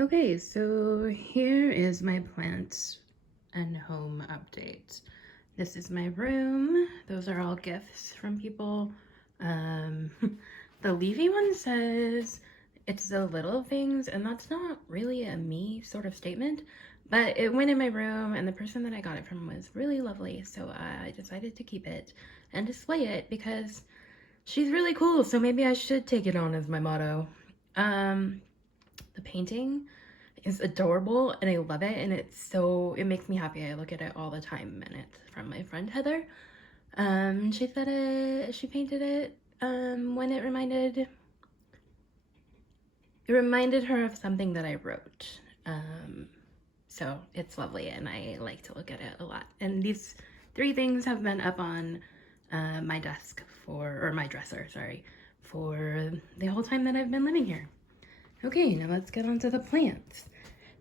Okay, so here is my plant and home update. This is my room. Those are all gifts from people. Um, the leafy one says it's the little things, and that's not really a me sort of statement, but it went in my room, and the person that I got it from was really lovely, so I decided to keep it and display it because she's really cool, so maybe I should take it on as my motto. The painting is adorable and I love it, and it makes me happy. I look at it all the time, and it's from my friend Heather. She said she painted it when it reminded her of something that I wrote. So it's lovely and I like to look at it a lot. And these three things have been up on my desk or my dresser, sorry, for the whole time that I've been living here. Okay, now let's get on to the plants.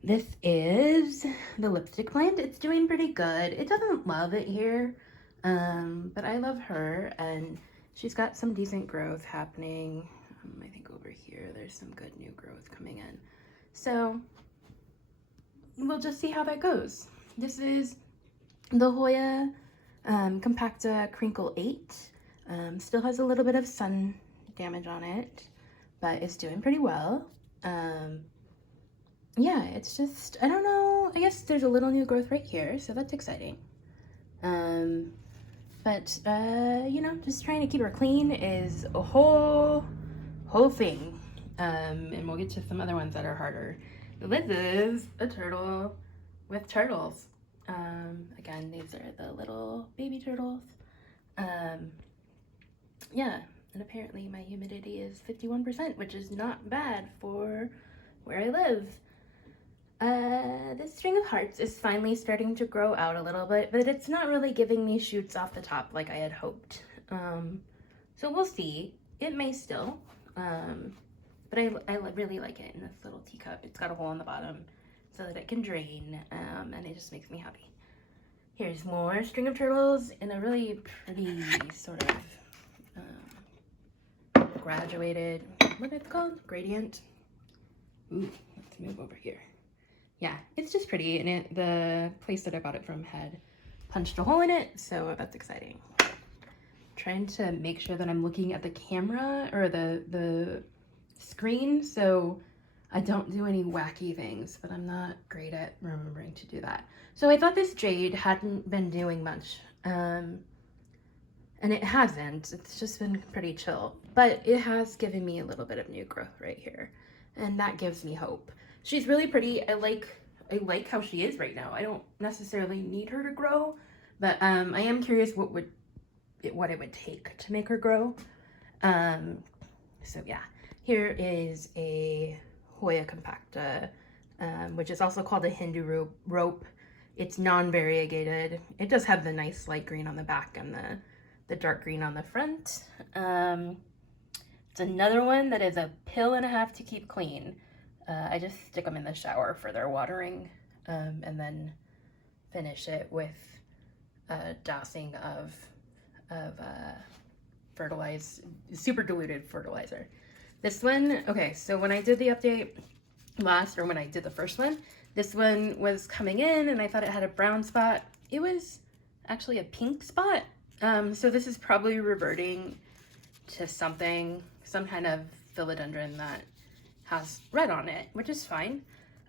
This is the lipstick plant. It's doing pretty good. It doesn't love it here, but I love her, and she's got some decent growth happening. I think over here there's some good new growth coming in. So we'll just see how that goes. This is the Hoya Compacta Crinkle 8. Still has a little bit of sun damage on it, but it's doing pretty well. Yeah, it's just, I don't know, I guess there's a little new growth right here, so that's exciting. Just trying to keep her clean is a whole thing. And we'll get to some other ones that are harder. This is a turtle with turtles. Again, these are the little baby turtles. Yeah, and apparently my humidity is 51%, which is not bad for where I live. This string of hearts is finally starting to grow out a little bit, but it's not really giving me shoots off the top like I had hoped. So we'll see. It may still, but I really like it in this little teacup. It's got a hole in the bottom so that it can drain, and it just makes me happy. Here's more string of turtles in a really pretty sort of graduated, what is it called? Gradient. Ooh, let's move over here. Yeah, it's just pretty, and the place that I bought it from had punched a hole in it, so that's exciting. Trying to make sure that I'm looking at the camera or the screen so I don't do any wacky things, but I'm not great at remembering to do that. So I thought this jade hadn't been doing much, and it hasn't. It's just been pretty chill, but it has given me a little bit of new growth right here, and that gives me hope. She's really pretty. I like how she is right now. I don't necessarily need her to grow, but I am curious what it would take to make her grow. So yeah, here is a Hoya compacta, which is also called a Hindu rope. It's non-variegated. It does have the nice light green on the back and the dark green on the front. It's another one that is a pill and a half to keep clean. I just stick them in the shower for their watering, and then finish it with a dousing of super diluted fertilizer. This one, okay, so when I did the update when I did the first one, this one was coming in and I thought it had a brown spot. It was actually a pink spot. So this is probably reverting to some kind of philodendron that has red on it, which is fine.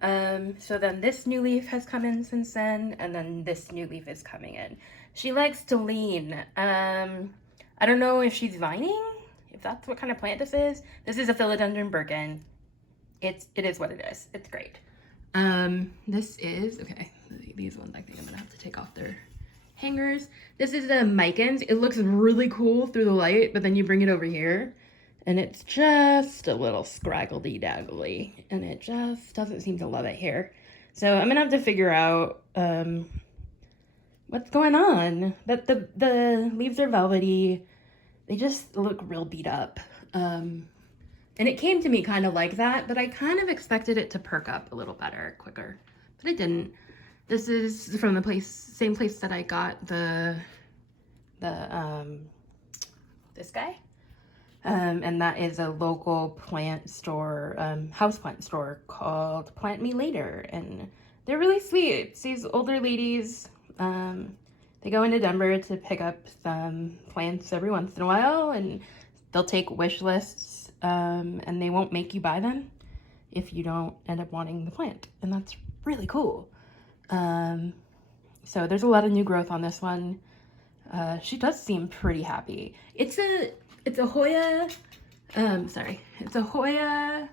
So then this new leaf has come in since then, and then this new leaf is coming in. She likes to lean. I don't know if she's vining, if that's what kind of plant this is. This is a philodendron Birkin. It is what it is. It's great. This is, okay, these ones I think I'm gonna have to take off their hangers. This is the Micans. It looks really cool through the light, but then you bring it over here and it's just a little scraggledy-daggly, and it just doesn't seem to love it here. So I'm gonna have to figure out what's going on. But the leaves are velvety. They just look real beat up. And it came to me kind of like that, but I kind of expected it to perk up a little better, quicker, but it didn't. This is from the same place that I got this guy. And that is a local plant store, houseplant store called Plant Me Later. And they're really sweet. It's these older ladies. They go into Denver to pick up some plants every once in a while, and they'll take wish lists, and they won't make you buy them if you don't end up wanting the plant. And that's really cool. So there's a lot of new growth on this one. She does seem pretty happy. It's a Hoya, it's a Hoya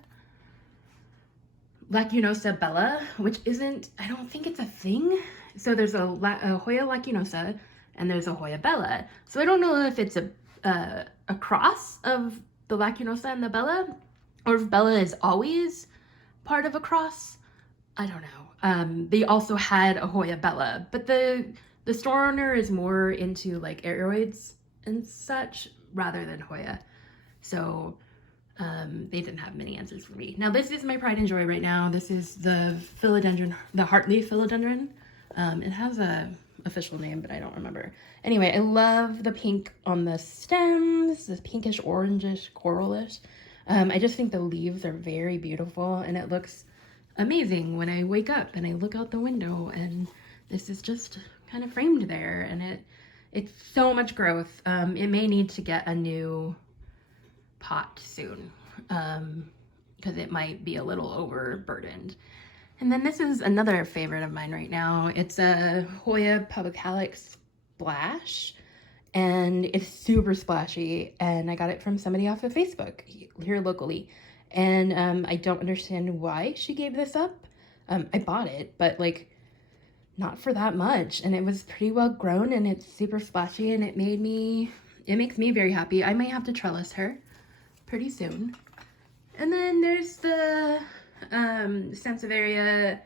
Lacunosa Bella, which isn't, I don't think it's a thing. So there's a Hoya Lacunosa and there's a Hoya Bella. So I don't know if it's a cross of the Lacunosa and the Bella, or if Bella is always part of a cross. I don't know. They also had a Hoya Bella, but the store owner is more into like aeroids and such rather than Hoya. So they didn't have many answers for me. Now this is my pride and joy right now. This is the philodendron, the heartleaf philodendron. It has a official name, but I don't remember. Anyway, I love the pink on the stems, the pinkish, orangish, coralish. I just think the leaves are very beautiful, and it looks amazing when I wake up and I look out the window and this is just kind of framed there, and it's so much growth. It may need to get a new pot soon, because it might be a little overburdened. And then this is another favorite of mine right now. It's a Hoya Publicalyx Splash, and it's super splashy, and I got it from somebody off of Facebook here locally. And I don't understand why she gave this up. I bought it, but like not for that much, and it was pretty well grown, and it's super splashy, and it makes me very happy. I may have to trellis her pretty soon. And then there's the Sansevieria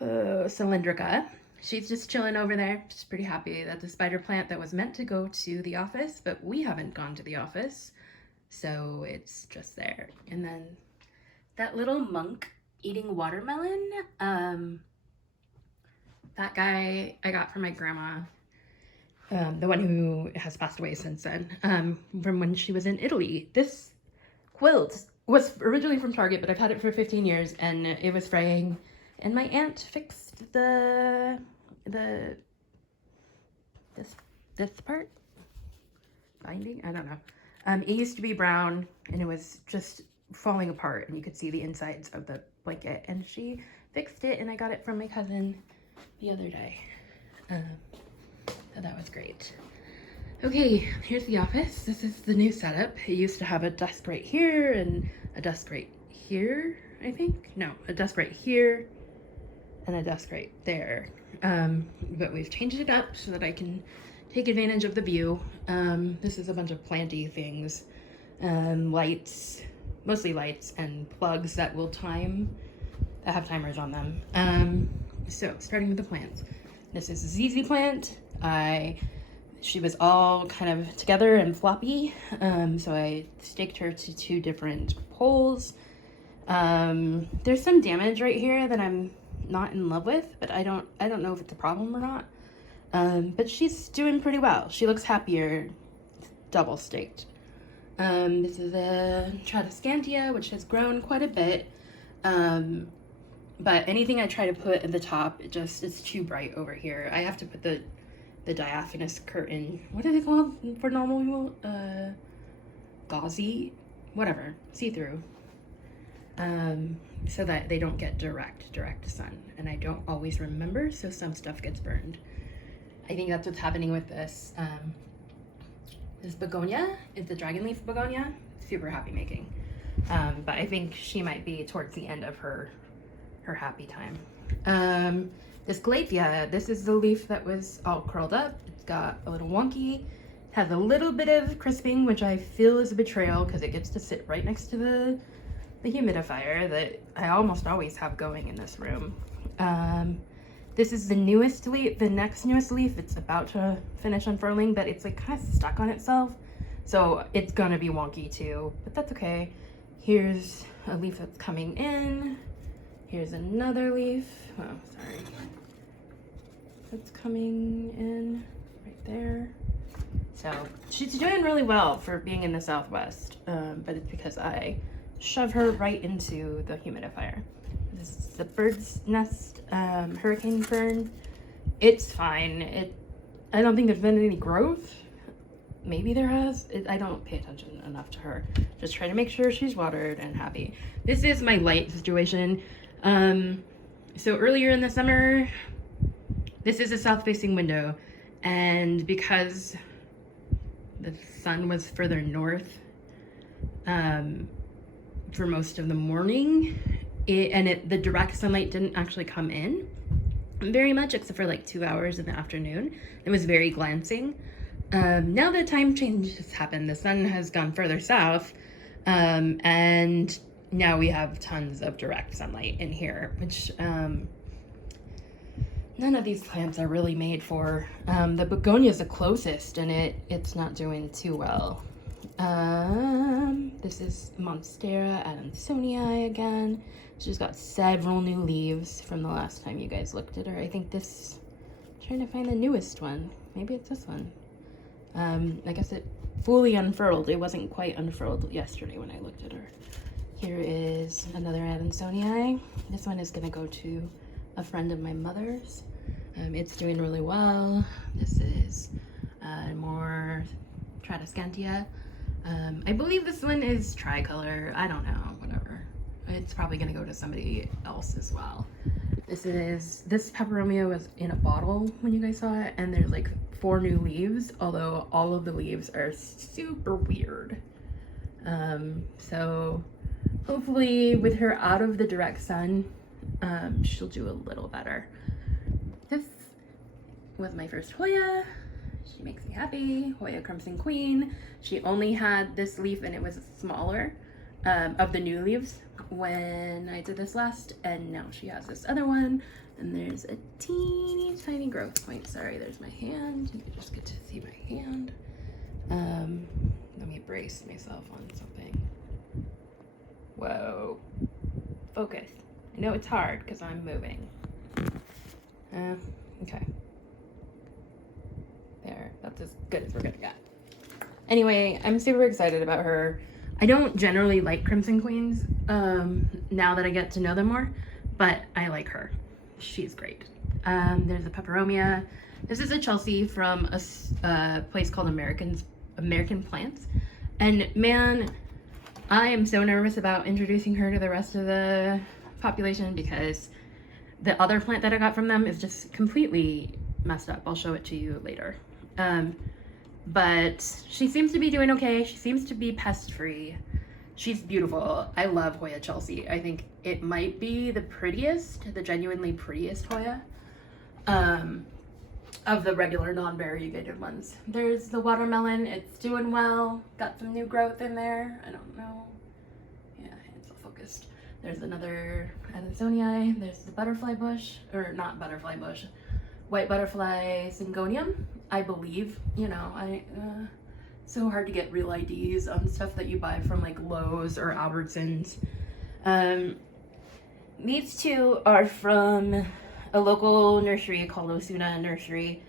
cylindrica. She's just chilling over there. She's pretty happy. That's a spider plant that was meant to go to the office, but we haven't gone to the office, so it's just there. And then that little monk eating watermelon, that guy I got from my grandma, the one who has passed away since then, from when she was in Italy. This quilt was originally from Target, but I've had it for 15 years, and it was fraying, and my aunt fixed this part, binding, I don't know. It used to be brown, and it was just falling apart, and you could see the insides of the blanket, and she fixed it, and I got it from my cousin the other day. So that was great. Okay, here's the office. This is the new setup. It used to have a desk right here and a desk right here, I think. No, a desk right here and a desk right there. But we've changed it up so that I can take advantage of the view. This is a bunch of planty things, lights, mostly lights, and plugs that will that have timers on them. So starting with the plants. This is a ZZ plant. She was all kind of together and floppy, so I staked her to 2 different poles. There's some damage right here that I'm not in love with, but I don't know if it's a problem or not. But she's doing pretty well. She looks happier, double staked. This is a Tradescantia, which has grown quite a bit. But anything I try to put at the top, it's too bright over here. I have to put the diaphanous curtain, what are they called for normal people? Gauzy, whatever, see-through, so that they don't get direct sun, and I don't always remember, so some stuff gets burned. I think that's what's happening with this. This begonia is the dragonleaf begonia, super happy making, but I think she might be towards the end of her happy time. This Glaphia, this is the leaf that was all curled up. It's got a little wonky, has a little bit of crisping, which I feel is a betrayal because it gets to sit right next to the humidifier that I almost always have going in this room. This is the newest leaf, the next newest leaf. It's about to finish unfurling, but it's like kind of stuck on itself. So it's gonna be wonky too, but that's okay. Here's a leaf that's coming in. Here's another leaf. Oh, sorry. That's coming in right there. So she's doing really well for being in the Southwest, but it's because I shove her right into the humidifier. This is the bird's nest hurricane fern. It's fine. I don't think there's been any growth. Maybe there has. I don't pay attention enough to her. Just trying to make sure she's watered and happy. This is my light situation. So earlier in the summer, this is a south-facing window, and because the sun was further north for most of the morning, the direct sunlight didn't actually come in very much, except for like 2 hours in the afternoon. It was very glancing. Now that time change has happened, the sun has gone further south, and now we have tons of direct sunlight in here, which none of these plants are really made for. The begonia is the closest, and it's not doing too well. This is Monstera adansonii again. She's got several new leaves from the last time you guys looked at her. I think this, I'm trying to find the newest one. Maybe it's this one. I guess it fully unfurled. It wasn't quite unfurled yesterday when I looked at her. Here is another adansonii. This one is gonna go to a friend of my mother's. It's doing really well. This is more Tradescantia. I believe this one is tricolor. I don't know, whatever. It's probably gonna go to somebody else as well. This peperomia was in a bottle when you guys saw it, and there's like 4 new leaves, although all of the leaves are super weird. So hopefully with her out of the direct sun, she'll do a little better. This was my first Hoya. She makes me happy. Hoya Crimson Queen. She only had this leaf and it was smaller of the new leaves when I did this last, and now she has this other one, and there's a teeny tiny growth point. Sorry, there's my hand. You can just get to see my hand. Let me brace myself on something. Whoa. Focus. I know it's hard because I'm moving. Okay. There, that's as good as we're gonna get. Anyway, I'm super excited about her. I don't generally like Crimson Queens now that I get to know them more, but I like her. She's great. There's a peperomia. This is a Chelsea from a place called American Plants. And man, I am so nervous about introducing her to the rest of the population because the other plant that I got from them is just completely messed up. I'll show it to you later. But she seems to be doing okay. She seems to be pest free. She's beautiful. I love Hoya Chelsea. I think it might be the prettiest, the genuinely prettiest Hoya of the regular non-variegated ones. There's the watermelon. It's doing well. Got some new growth in there. I don't know. Yeah, it's all focused. There's another adansonii. There's the butterfly bush, or not butterfly bush, white butterfly syngonium, I believe. You know, so hard to get real IDs on stuff that you buy from like Lowe's or Albertsons. These two are from a local nursery called Osuna Nursery,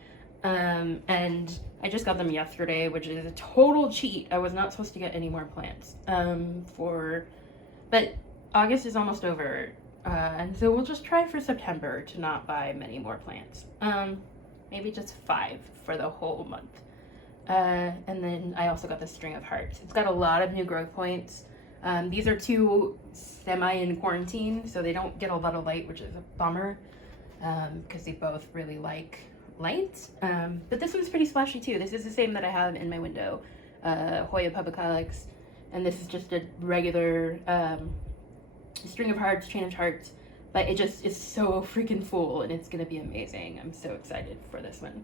and I just got them yesterday, which is a total cheat. I was not supposed to get any more plants but August is almost over, and so we'll just try for September to not buy many more plants. Maybe just 5 for the whole month. And then I also got the string of hearts. It's got a lot of new growth points. These are 2 semi in quarantine, so they don't get a lot of light, which is a bummer, because they both really like light. But this one's pretty splashy too. This is the same that I have in my window, Hoya pubicalyx, and this is just a regular string of hearts, chain of hearts, but it just is so freaking full, and it's gonna be amazing. I'm so excited for this one.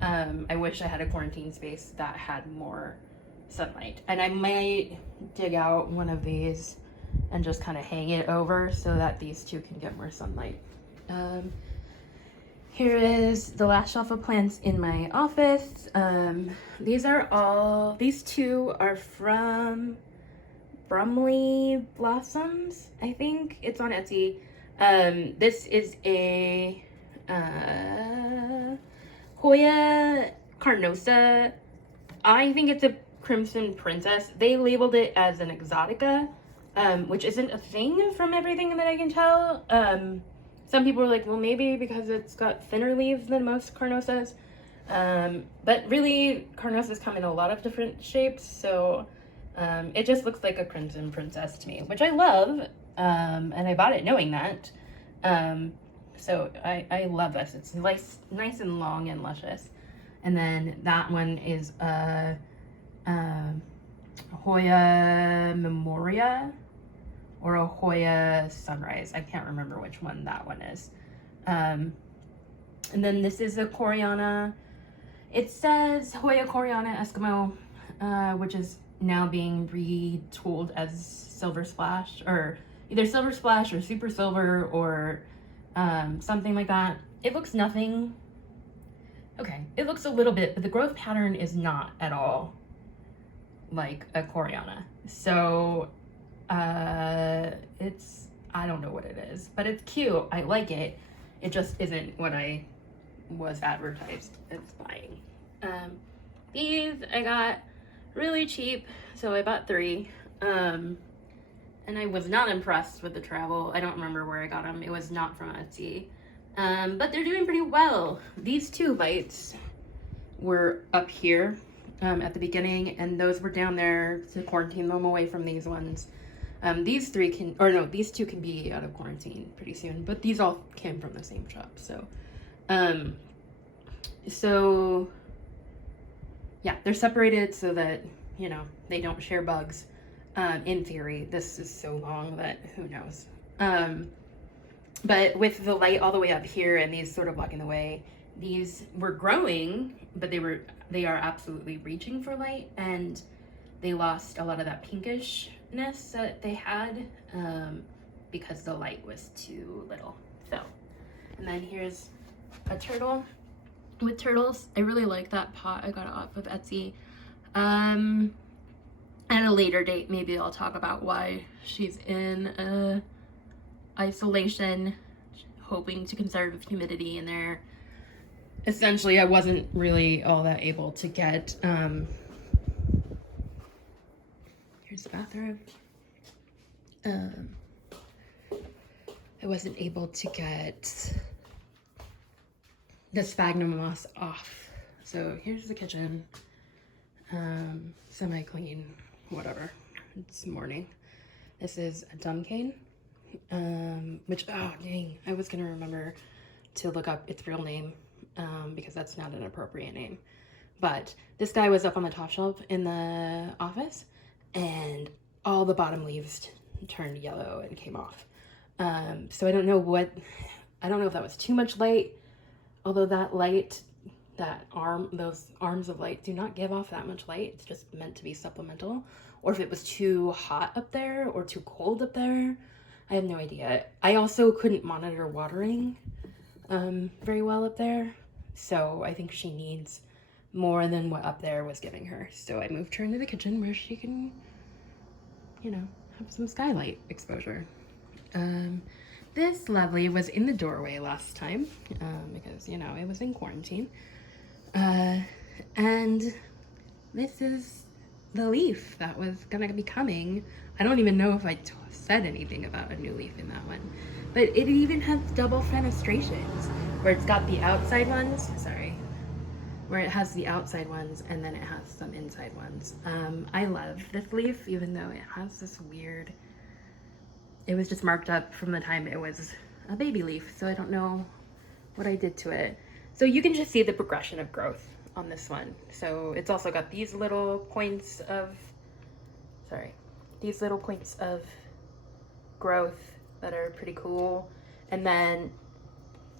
I wish I had a quarantine space that had more sunlight, and I might dig out one of these and just kind of hang it over so that these 2 can get more sunlight. Here is the last shelf of plants in my office. These 2 are from Brumley Blossoms, I think. It's on Etsy. This is a Hoya carnosa I think it's a Crimson Princess. They labeled it as an exotica, which isn't a thing from everything that I can tell. Some people were like, well, maybe because it's got thinner leaves than most carnosas. But really, carnosas come in a lot of different shapes, so it just looks like a Crimson Princess to me, which I love, and I bought it knowing that. So I love this. It's nice and long and luscious. And then that one is Hoya Memoria or a Hoya Sunrise. I can't remember which one that one is. And then this is a Coreana. It says Hoya Coreana Eskimo, which is now being retooled as Silver Splash, or either Silver Splash or Super Silver or something like that. It looks nothing. Okay, it looks a little bit, but the growth pattern is not at all like a Coreana. So it's, I don't know what it is, but it's cute. I like it. It just isn't what I was advertised as buying. These I got really cheap, so I bought 3. And I was not impressed with the travel. I don't remember where I got them. It was not from Etsy. But they're doing pretty well. These 2 lights were up here at the beginning, and those were down there to quarantine them away from these ones. These 2 can be out of quarantine pretty soon, but these all came from the same shop. So yeah, they're separated so that, you know, they don't share bugs. In theory. This is so long that who knows. But with the light all the way up here and these sort of blocking the way, these were growing, but they are absolutely reaching for light, and they lost a lot of that pinkishness that they had because the light was too little. So, and then here's a turtle. With turtles, I really like that pot. I got it off of Etsy. At a later date, maybe I'll talk about why she's in isolation, hoping to conserve humidity in there. Essentially, I wasn't really all that able to get, here's the bathroom. I wasn't able to get the sphagnum moss off. So here's the kitchen, semi-clean. Whatever, it's morning. This is a dumb cane, which, oh dang, I was gonna remember to look up its real name because that's not an appropriate name. But this guy was up on the top shelf in the office, and all the bottom leaves turned yellow and came off. So I don't know if that was too much light, although that light, those arms of light do not give off that much light. It's just meant to be supplemental. Or if it was too hot up there or too cold up there. I have no idea. I also couldn't monitor watering very well up there. So I think she needs more than what up there was giving her. So I moved her into the kitchen where she can, you know, have some skylight exposure. This lovely was in the doorway last time because, you know, it was in quarantine. And this is the leaf that was gonna be coming. I don't even know if I said anything about a new leaf in that one, but it even has double fenestrations where it's got the outside ones, where it has the outside ones and then it has some inside ones. I love this leaf, even though it has this weird, it was just marked up from the time it was a baby leaf, so I don't know what I did to it. So you can just see the progression of growth on this one. So it's also got these little points of, growth that are pretty cool. And then,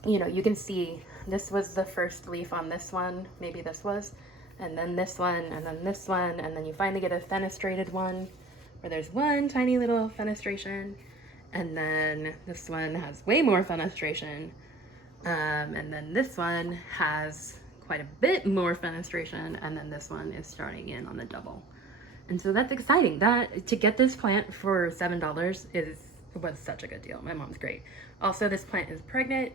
you know, you can see this was the first leaf on this one, maybe this was, and then this one, and then this one, and then you finally get a fenestrated one where there's one tiny little fenestration, and then this one has way more fenestration. And then this one has quite a bit more fenestration, and then this one is starting in on the double. And so that's exciting. That to get this plant for $7 was such a good deal. My mom's great. Also, this plant is pregnant.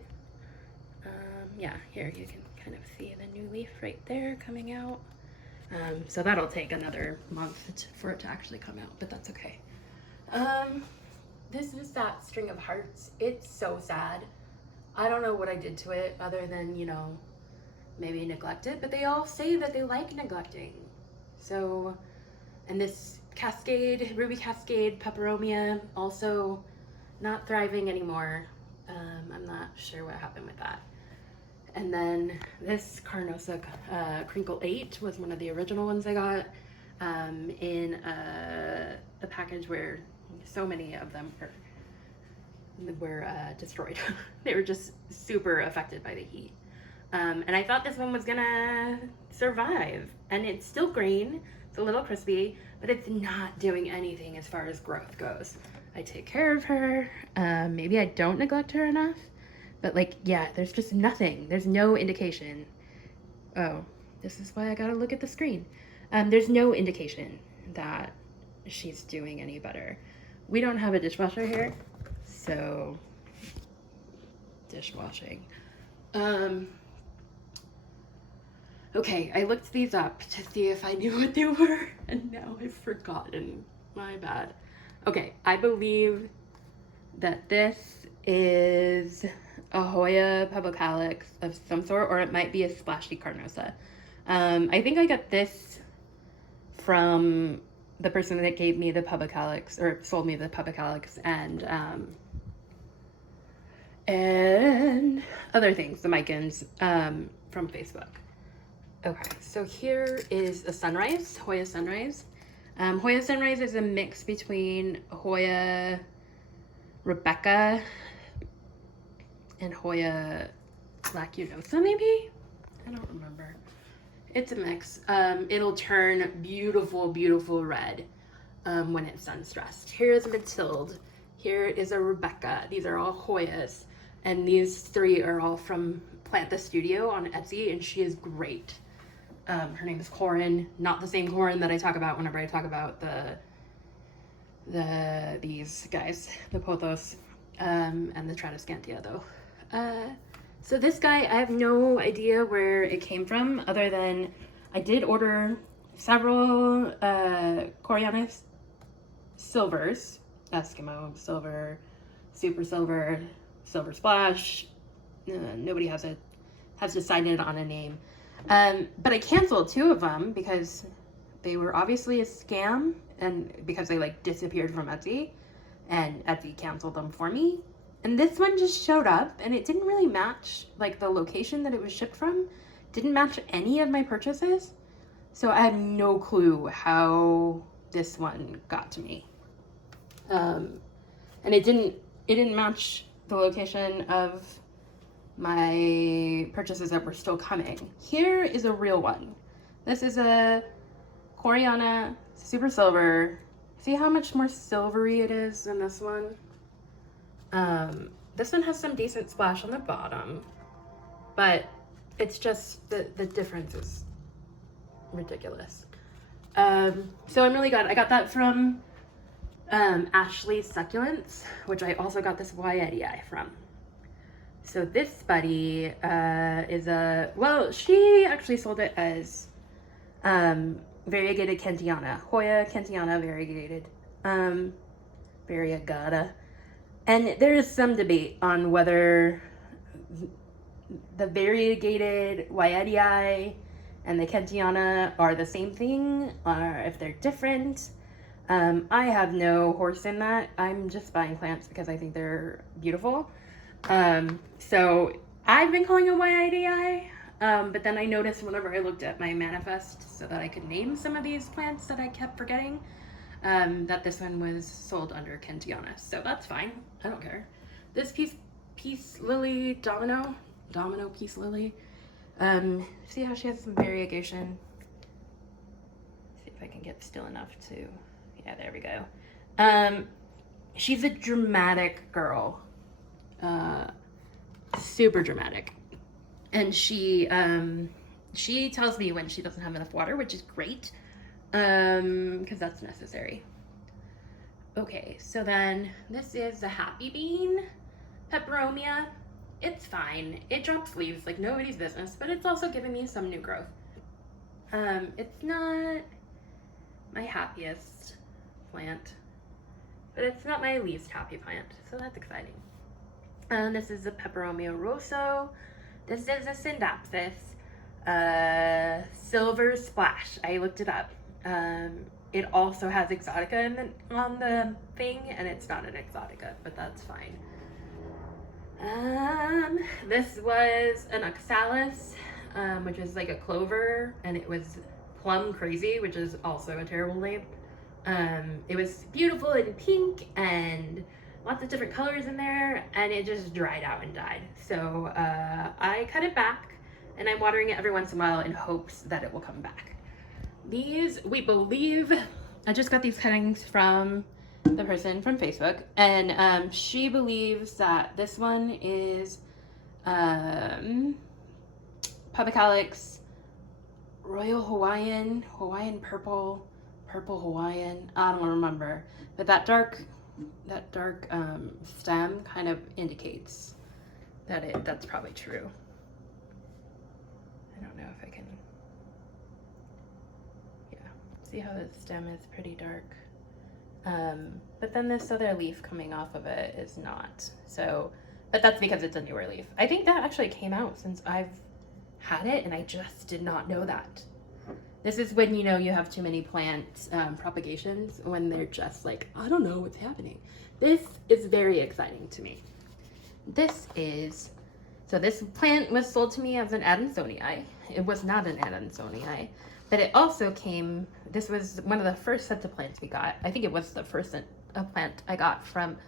Yeah, here you can kind of see the new leaf right there coming out. So that'll take another month for it to actually come out, but that's okay. This is that string of hearts. It's so sad. I don't know what I did to it other than, you know, maybe neglect it, but they all say that they like neglecting. So, and this Cascade, Ruby Cascade Peperomia, also not thriving anymore. I'm not sure what happened with that. And then this Carnosa Crinkle 8 was one of the original ones I got in a package where so many of them were destroyed. They were just super affected by the heat. And I thought this one was gonna survive. And it's still green, it's a little crispy, but it's not doing anything as far as growth goes. I take care of her. Maybe I don't neglect her enough. But like, yeah, there's just nothing. There's no indication. Oh, this is why I gotta look at the screen. There's no indication that she's doing any better. We don't have a dishwasher here, so dishwashing. Okay, I looked these up to see if I knew what they were, and now I've forgotten. My bad. Okay, I believe that this is a Hoya Publicalis of some sort, or it might be a Splashy Carnosa. I think I got this from the person that gave me the Publicalis, or sold me the Publicalis, and other things, the Micans, from Facebook. Okay, so here is a Sunrise, Hoya Sunrise. Hoya Sunrise is a mix between Hoya Rebecca and Hoya Lacunosa, maybe? I don't remember. It's a mix. It'll turn beautiful, beautiful red when it's sun stressed. Here is Matilde. Here is a Rebecca. These are all Hoyas. And these three are all from Plant the Studio on Etsy, and she is great. Her name is Corin, not the same Corin that I talk about whenever I talk about these guys, the Pothos, and the Tradescantia though. So this guy, I have no idea where it came from other than I did order several Corianis silvers, Eskimo silver, super silver, silver splash. Nobody has decided on a name. But I canceled 2 of them because they were obviously a scam and because they like disappeared from Etsy and Etsy canceled them for me. And this one just showed up and it didn't really match, like the location that it was shipped from didn't match any of my purchases. So I have no clue how this one got to me. And it didn't match the location of my purchases that were still coming. Here is a real one. This is a Coriana Super Silver. See how much more silvery it is than this one? This one has some decent splash on the bottom, but it's just the difference is ridiculous. So I'm really glad I got that from Ashley's Succulents, which I also got this Waiatii from. So this buddy is she actually sold it as variegated Kentiana, Hoya Kentiana variegated, variegata. And there is some debate on whether the variegated Waiatii and the Kentiana are the same thing or if they're different. I have no horse in that. I'm just buying plants because I think they're beautiful. So I've been calling it Waiatii, but then I noticed whenever I looked at my manifest so that I could name some of these plants that I kept forgetting, that this one was sold under Kentiana. So that's fine. I don't care. This peace lily, domino peace lily. See how she has some variegation? See if I can get still enough to, yeah, there we go. She's a dramatic girl. Super dramatic. And she tells me when she doesn't have enough water, which is great, because that's necessary. Okay, so then this is the Happy Bean Peperomia. It's fine. It drops leaves like nobody's business, but it's also giving me some new growth. It's not my happiest plant, but it's not my least happy plant, so that's exciting. This is a Peperomia rosso. This is a Scindapsus. Silver Splash. I looked it up. It also has Exotica on the thing, and it's not an Exotica, but that's fine. This was an Oxalis, which is like a clover, and it was Plum Crazy, which is also a terrible name. It was beautiful and pink and lots of different colors in there, and it just dried out and died. So I cut it back, and I'm watering it every once in a while in hopes that it will come back. These, we believe, I just got these cuttings from the person from Facebook, and she believes that this one is Pubicalix Royal Hawaiian Purple Hawaiian. I don't remember, but that dark stem kind of indicates that that's probably true. I don't know if I can. Yeah, see how the stem is pretty dark. But then this other leaf coming off of it is not. So, but that's because it's a newer leaf. I think that actually came out since I've had it, and I just did not know that. This is when, you know, you have too many plant propagations, when they're just like, I don't know what's happening. This is very exciting to me. So this plant was sold to me as an Adansonii. It was not an Adansonii, but it also came, this was one of the first sets of plants we got. I think it was the first set of plant I got from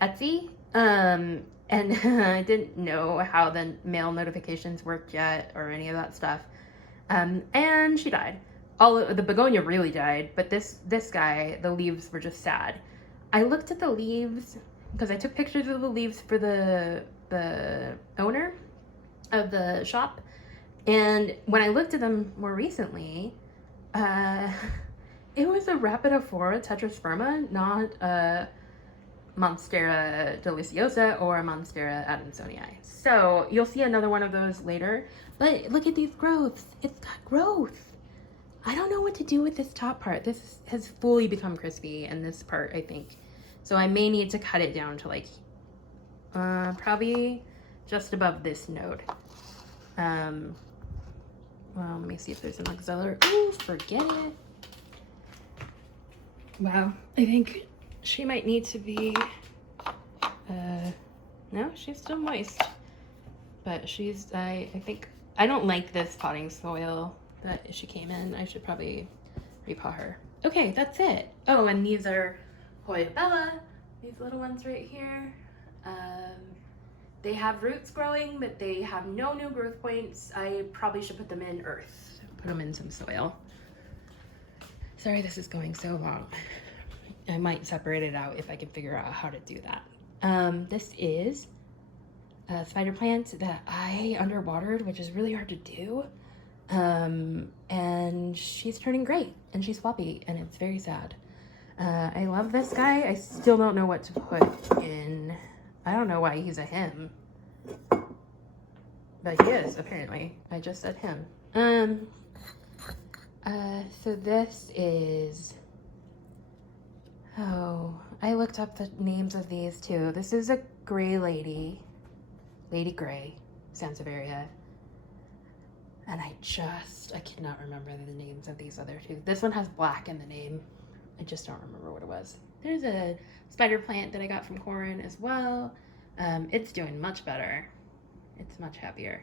Etsy. And I didn't know how the mail notifications worked yet or any of that stuff. And she died. The begonia really died, but this guy, the leaves were just sad. I looked at the leaves because I took pictures of the leaves for the owner of the shop, and when I looked at them more recently, it was a Rhapidophora tetrasperma, not a Monstera deliciosa or a Monstera adansonii. So you'll see another one of those later. But look at these growths. It's got growth. I don't know what to do with this top part. This has fully become crispy, and this part, I think. So I may need to cut it down to like probably just above this node. Well, let me see if there's an auxiliary. Ooh, forget it. Wow, I think she might need to be, no, she's still moist. But I think, I don't like this potting soil that she came in. I should probably repot her. Okay, that's it. Oh, and these are Hoya Bella, these little ones right here. They have roots growing, but they have no new growth points. I probably should put them in earth, put them in some soil. Sorry this is going so long. I might separate it out if I can figure out how to do that. This is a spider plant that I underwatered, which is really hard to do. And she's turning great, and she's floppy, and it's very sad. I love this guy. I still don't know what to put in. I don't know why he's a him, but he is, apparently. I just said him. So this is, oh, I looked up the names of these too. This is a gray lady, Lady Gray, Sansevieria. And I cannot remember the names of these other two. This one has black in the name. I just don't remember what it was. There's a spider plant that I got from Corin as well. It's doing much better. It's much happier.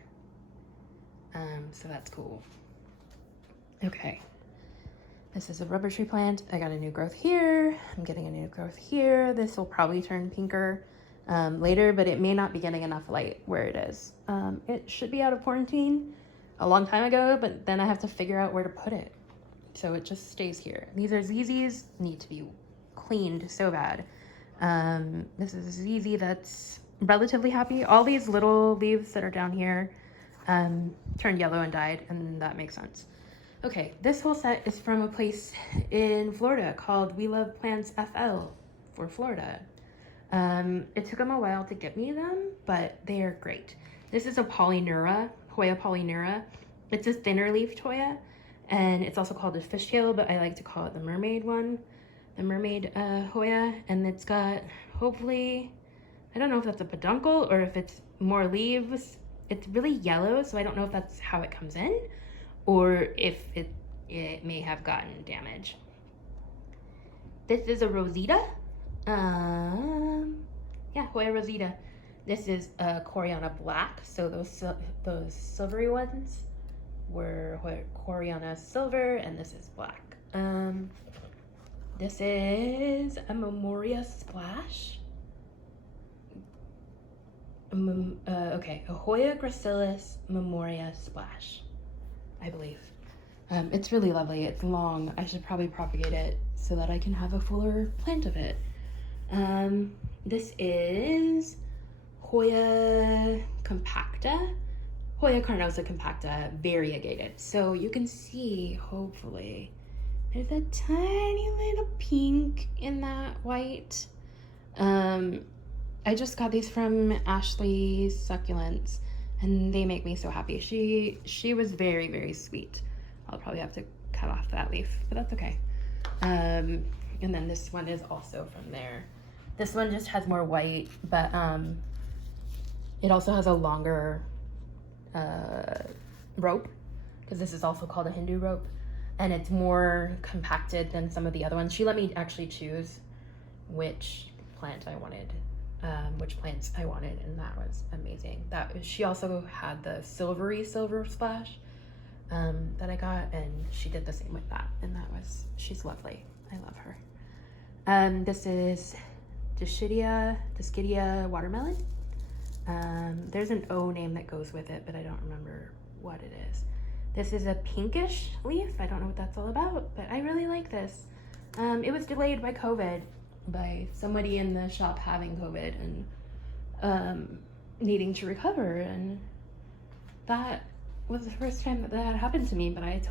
So that's cool. Okay. This is a rubber tree plant. I got a new growth here. I'm getting a new growth here. This will probably turn pinker later, but it may not be getting enough light where it is. It should be out of quarantine a long time ago, but then I have to figure out where to put it. So it just stays here. These are ZZs, need to be cleaned so bad. This is a ZZ that's relatively happy. All these little leaves that are down here turned yellow and died, and that makes sense. Okay, this whole set is from a place in Florida called We Love Plants FL for Florida. It took them a while to get me them, but they are great. This is a Polyneura, Hoya Polyneura. It's a thinner leafed Hoya, And it's also called a fishtail, but I like to call it the mermaid one. The mermaid Hoya. And it's got, hopefully, I don't know if that's a peduncle or if it's more leaves. It's really yellow, so I don't know if that's how it comes in or if it may have gotten damage. This is a Rosita. Yeah, Hoya Rosita. This is a Coreana Black, so those silvery ones were Coreana Silver, and this is black. This is a Memoria Splash. Okay, a Hoya gracilis Memoria Splash, I believe. It's really lovely. It's long. I should probably propagate it so that I can have a fuller plant of it. This is Hoya compacta, Hoya carnosa compacta variegated. So you can see, hopefully, there's a tiny little pink in that white. I just got these from Ashley's Succulents, and they make me so happy. She was very, very sweet. I'll probably have to cut off that leaf, but that's okay. And then this one is also from there. This one just has more white, but it also has a longer rope, because this is also called a Hindu rope, and it's more compacted than some of the other ones. She let me actually choose which plants I wanted, and that was amazing. She also had the silver splash that I got, and she did the same with that, and she's lovely. I love her. This is Dischidia watermelon. There's an O name that goes with it, but I don't remember what it is. This is a pinkish leaf. I don't know what that's all about, but I really like this. It was delayed by COVID, by somebody in the shop having COVID and needing to recover, and that was the first time that happened to me, but I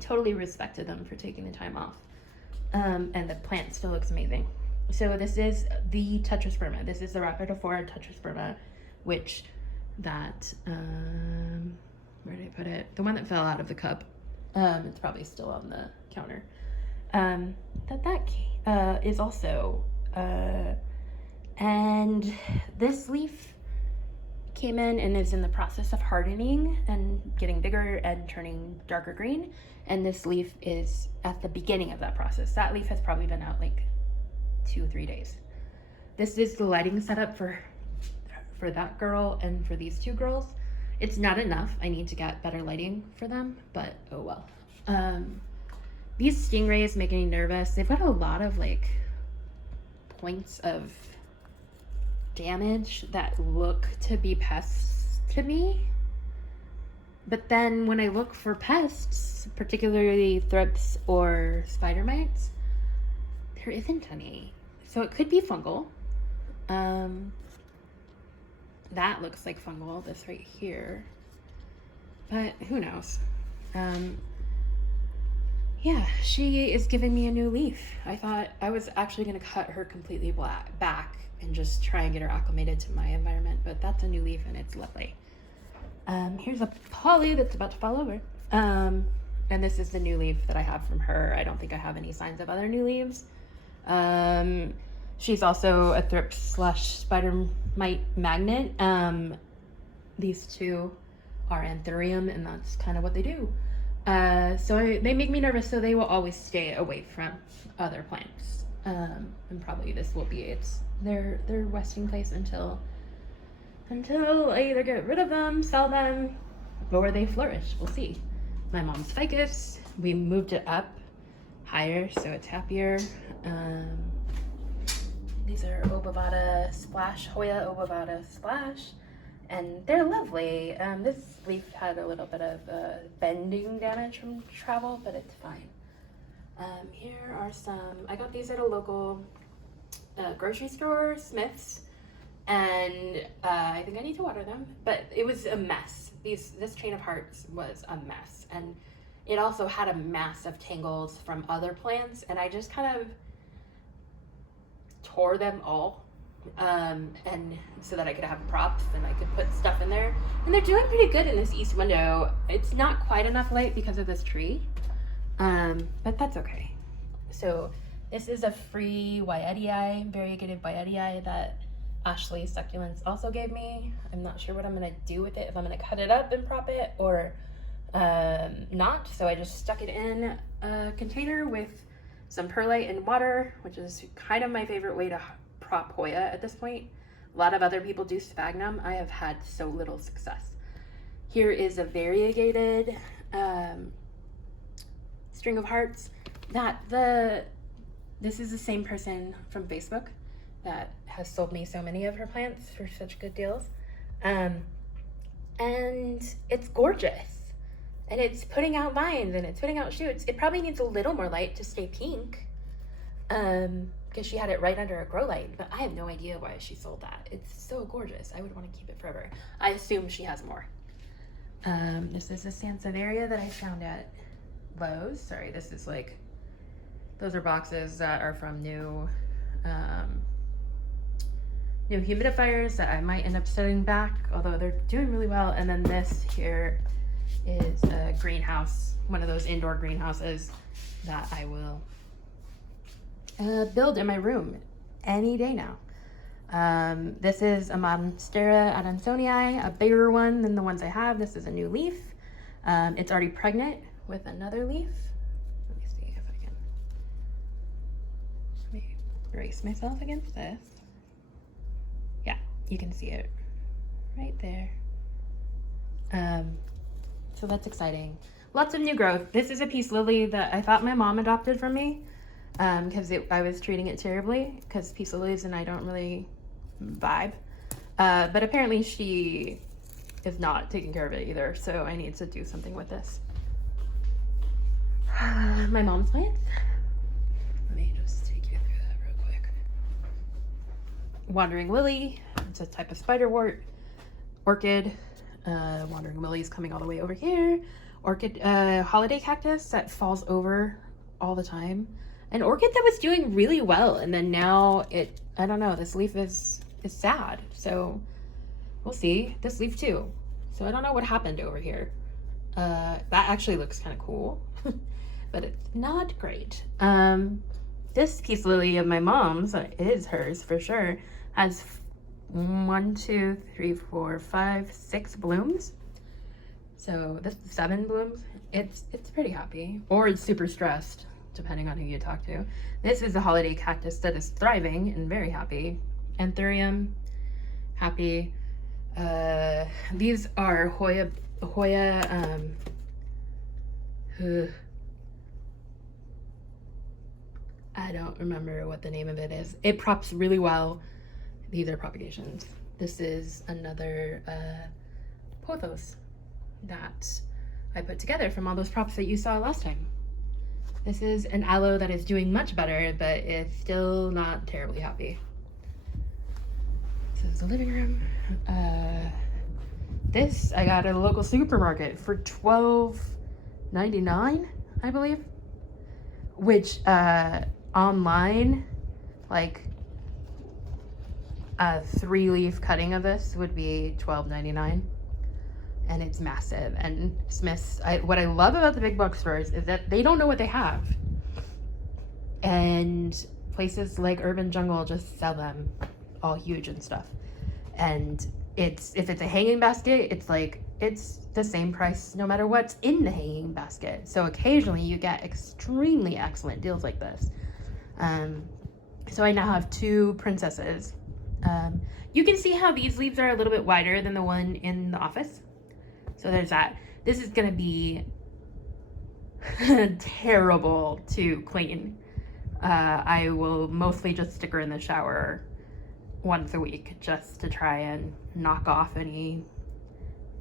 totally respected them for taking the time off. And the plant still looks amazing. So this is the Tetrasperma. This is the Rhaphidophora Tetrasperma, which where did I put it? The one that fell out of the cup. It's probably still on the counter. That is also, and this leaf came in and is in the process of hardening and getting bigger and turning darker green. And this leaf is at the beginning of that process. That leaf has probably been out like 2 or 3 days. This is the lighting setup for that girl and for these two girls. It's not enough. I need to get better lighting for them, but oh well. These stingrays make me nervous. They've got a lot of like points of damage that look to be pests to me. But then when I look for pests, particularly thrips or spider mites, there isn't any. So it could be fungal. That looks like fungal, this right here. But who knows? Yeah, she is giving me a new leaf. I thought I was actually going to cut her completely back and just try and get her acclimated to my environment, but that's a new leaf and it's lovely. Here's a poly that's about to fall over. And this is the new leaf that I have from her. I don't think I have any signs of other new leaves. She's also a thrip / spider mite magnet. These two are anthurium, and that's kind of what they do. So they make me nervous, so they will always stay away from other plants. And probably this will be their resting place until I either get rid of them, sell them, or they flourish. We'll see. My mom's ficus, we moved it up higher so it's happier. These are Obovata Splash, Hoya Obovata Splash, and they're lovely. This leaf had a little bit of bending damage from travel, but it's fine. Here are some, I got these at a local grocery store, Smith's, and I think I need to water them, but it was a mess. This chain of hearts was a mess, and it also had a mass of tangles from other plants, and I just kind of tore them all, and so that I could have props and I could put stuff in there. And they're doing pretty good in this east window. It's not quite enough light because of this tree, But that's okay. So this is a free Waiedii, variegated Waiedii that Ashley Succulents also gave me. I'm not sure what I'm gonna do with it, if I'm gonna cut it up and prop it or not. So I just stuck it in a container with some perlite and water, which is kind of my favorite way to prop Hoya at this point. A lot of other people do sphagnum. I have had so little success. Here is a variegated string of hearts. This is the same person from Facebook that has sold me so many of her plants for such good deals. And it's gorgeous. And it's putting out vines and it's putting out shoots. It probably needs a little more light to stay pink. Because she had it right under a grow light, but I have no idea why she sold that. It's so gorgeous. I would want to keep it forever. I assume she has more. This is a Sansevieria that I found at Lowe's. Sorry, this is like, those are boxes that are from new humidifiers that I might end up setting back, although they're doing really well. And then this here is a greenhouse, one of those indoor greenhouses that I will build in my room any day now. This is a Monstera adansonii, a bigger one than the ones I have. This is a new leaf. It's already pregnant with another leaf. Let me see if I can, let me brace myself against this. Yeah, you can see it right there. So that's exciting. Lots of new growth. This is a peace lily that I thought my mom adopted from me because I was treating it terribly because peace lilies and I don't really vibe. But apparently she is not taking care of it either, so I need to do something with this. My mom's plants. Let me just take you through that real quick. Wandering lily. It's a type of spiderwort. Orchid. Wandering lily is coming all the way over here. Orchid, holiday cactus that falls over all the time. An orchid that was doing really well, and then now I don't know, this leaf is sad. So we'll see. This leaf too. So I don't know what happened over here. That actually looks kind of cool, but it's not great. This peace lily of my mom's, is hers for sure, has 1, 2, 3, 4, 5, 6 blooms. So this 7 blooms. It's pretty happy, or it's super stressed, depending on who you talk to. This is a holiday cactus that is thriving and very happy. Anthurium, happy. These are Hoya. I don't remember what the name of it is. It props really well. These are propagations. This is another pothos that I put together from all those props that you saw last time. This is an aloe that is doing much better, but it's still not terribly happy. This is the living room. This I got at a local supermarket for $12.99, I believe. Which online, like a 3-leaf cutting of this would be $12.99. And it's massive. And Smith's, what I love about the big box stores is that they don't know what they have. And places like Urban Jungle just sell them all huge and stuff. And if it's a hanging basket, it's the same price no matter what's in the hanging basket. So occasionally you get extremely excellent deals like this. So I now have 2 princesses. You can see how these leaves are a little bit wider than the one in the office. So there's that. This is gonna be terrible to clean. I will mostly just stick her in the shower once a week just to try and knock off any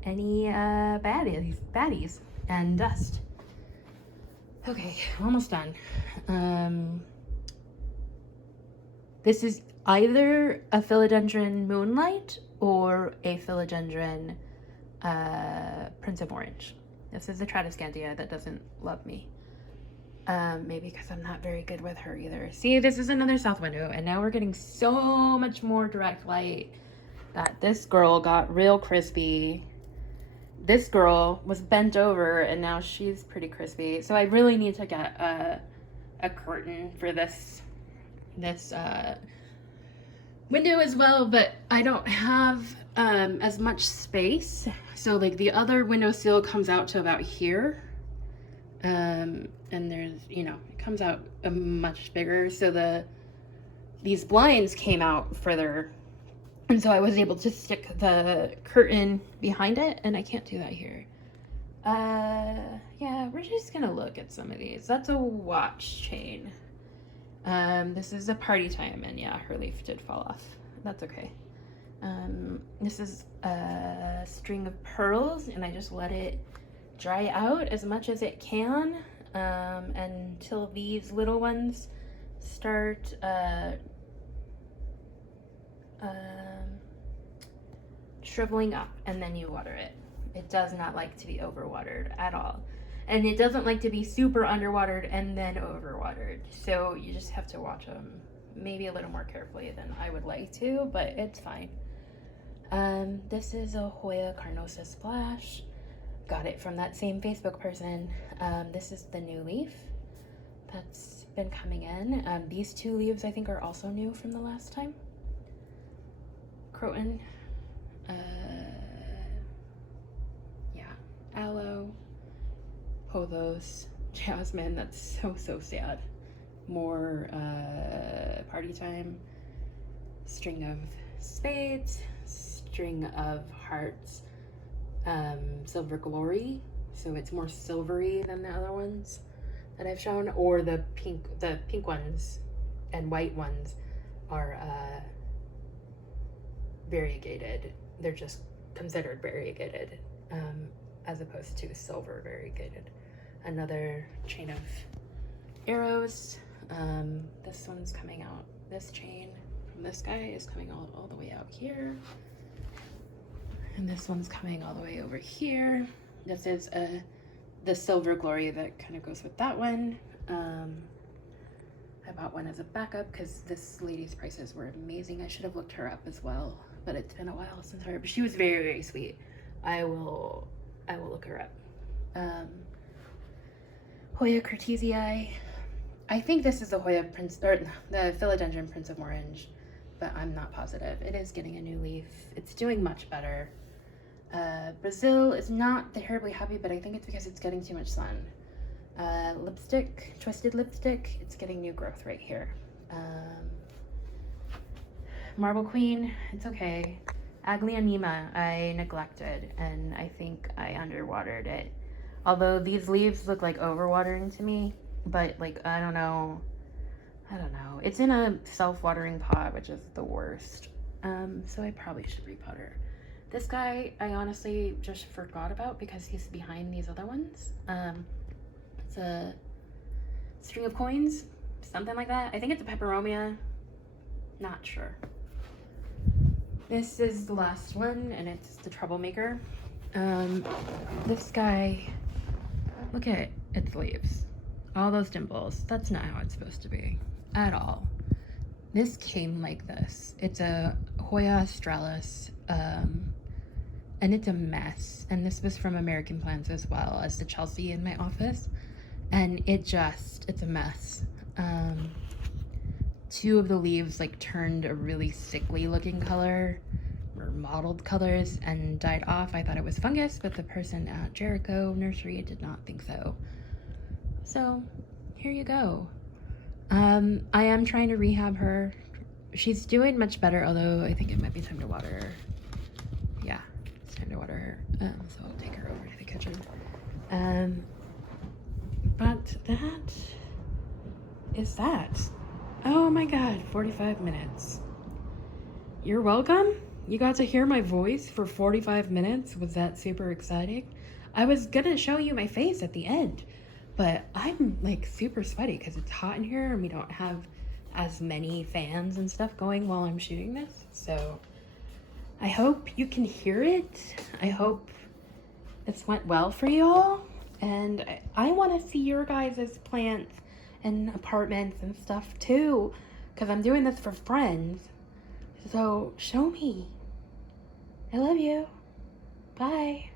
baddies and dust. Okay, almost done. This is either a philodendron moonlight or a philodendron Prince of Orange. This is the Tradescantia that doesn't love me. Maybe because I'm not very good with her either. See, this is another south window, and now we're getting so much more direct light that this girl got real crispy this girl was bent over and now she's pretty crispy. So I really need to get a curtain for this window as well, but I don't have as much space. So like the other windowsill comes out to about here. And there's, you know, it comes out much bigger. So these blinds came out further. And so I was able to stick the curtain behind it, and I can't do that here. Yeah, we're just gonna look at some of these. That's a watch chain. This is a party time, and yeah, her leaf did fall off. That's okay. This is a string of pearls, and I just let it dry out as much as it can until these little ones start shriveling up, and then you water it. It does not like to be overwatered at all. And it doesn't like to be super underwatered and then overwatered. So you just have to watch them maybe a little more carefully than I would like to, but it's fine. This is a Hoya Carnosa Splash. Got it from that same Facebook person. This is the new leaf that's been coming in. These two leaves I think are also new from the last time. Croton. Yeah, aloe, pothos, jasmine. That's so sad. More party time. String of spades, string of hearts, silver glory. So it's more silvery than the other ones that I've shown, or the pink ones and white ones are variegated. They're just considered variegated as opposed to silver variegated. Another chain of arrows. This one's coming out, this chain from this guy is coming all the way out here, and this one's coming all the way over here. This is the silver glory that kind of goes with that one. I bought one as a backup because this lady's prices were amazing. I should have looked her up as well, but it's been a while since I heard, but she was very sweet. I will look her up. Hoya Curtisii. I think this is the Hoya Prince, or the Philodendron Prince of Orange, but I'm not positive. It is getting a new leaf. It's doing much better. Brazil is not terribly happy, but I think it's because it's getting too much sun. Lipstick, Twisted Lipstick, it's getting new growth right here. Marble Queen, it's okay. Aglaonema, I neglected, and I think I underwatered it. Although these leaves look like overwatering to me, but like, I don't know. It's in a self-watering pot, which is the worst. So I probably should repot her. This guy, I honestly just forgot about because he's behind these other ones. It's a string of coins, something like that. I think it's a peperomia, not sure. This is the last one, and it's the Troublemaker. This guy, look at its leaves. All those dimples. That's not how it's supposed to be at all. This came like this. It's a Hoya australis, and it's a mess. And this was from American Plants as well as the Chelsea in my office. And it's a mess. Two of the leaves like turned a really sickly looking color, or mottled colors, and died off. I thought it was fungus, but the person at Jericho Nursery did not think so. So here you go. I am trying to rehab her. She's doing much better, although I think it might be time to water her. Yeah, it's time to water her. So I'll take her over to the kitchen. But that is that. Oh my God, 45 minutes. You're welcome. You got to hear my voice for 45 minutes. Was that super exciting? I was gonna show you my face at the end, but I'm like super sweaty because it's hot in here and we don't have as many fans and stuff going while I'm shooting this. So I hope you can hear it. I hope this went well for you all. And I want to see your guys' plants and apartments and stuff too, because I'm doing this for friends. So show me. I love you. Bye.